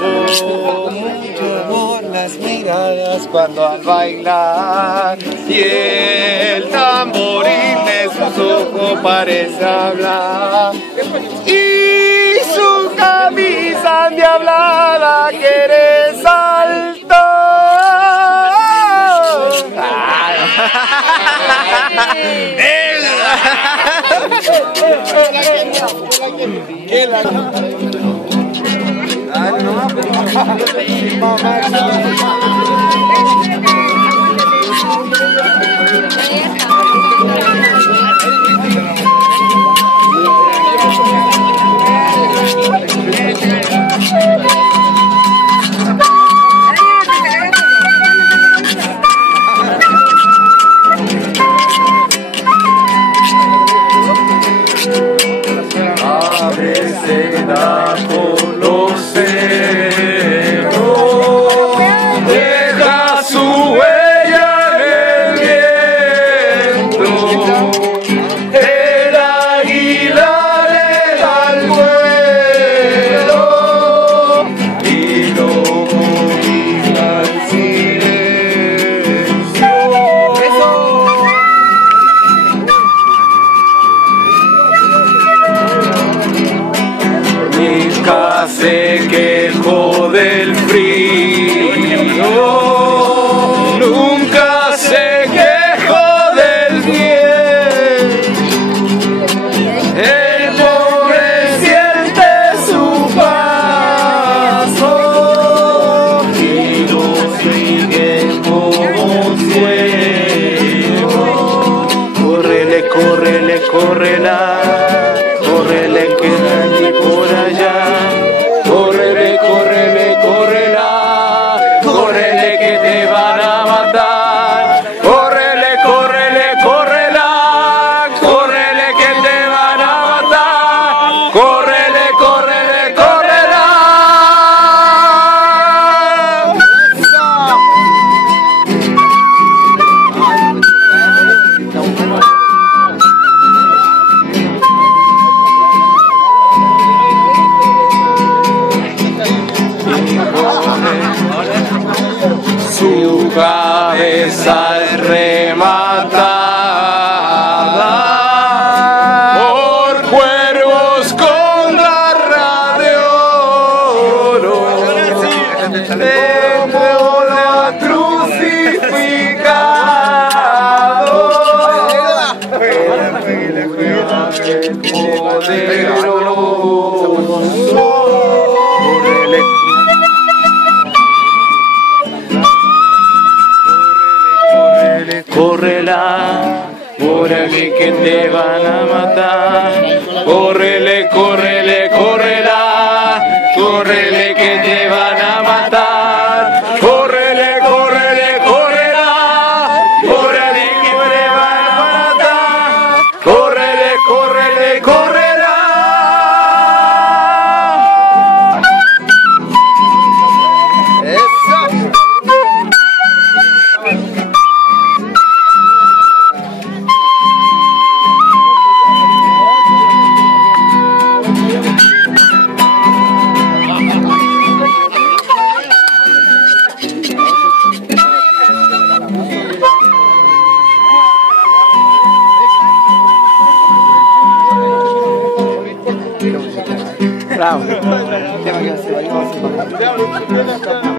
Mucho amor las miradas cuando al bailar y el tamboril de sus ojos parece hablar y su camisa endiablada quiere saltar. A veces da por los cerros, deja su huella en el viento, el águila le da el vuelo y lo cobija el silencio. Se quejó del frío, nunca se quejó del bien. El pobre siente su paso y lo sigue como ciego. Córrele, córrele, córrela, córrele que allí por allá. Córrele, córrele, córrela, córrele que te van a matar. Córrele, córrele, córrela, córrele que te van a matar. Córrele, córrele, córrela. Su cabeza es rematada por cuervos con garra de oro. Dentro la crucificado córrela, por aquí que te van a matar. Córrele, córrele, córrela, córrele que te van a matar. Córrele, córrele, córrela, córrele que te van a matar. Córrele, córrele, córrela. Bravo.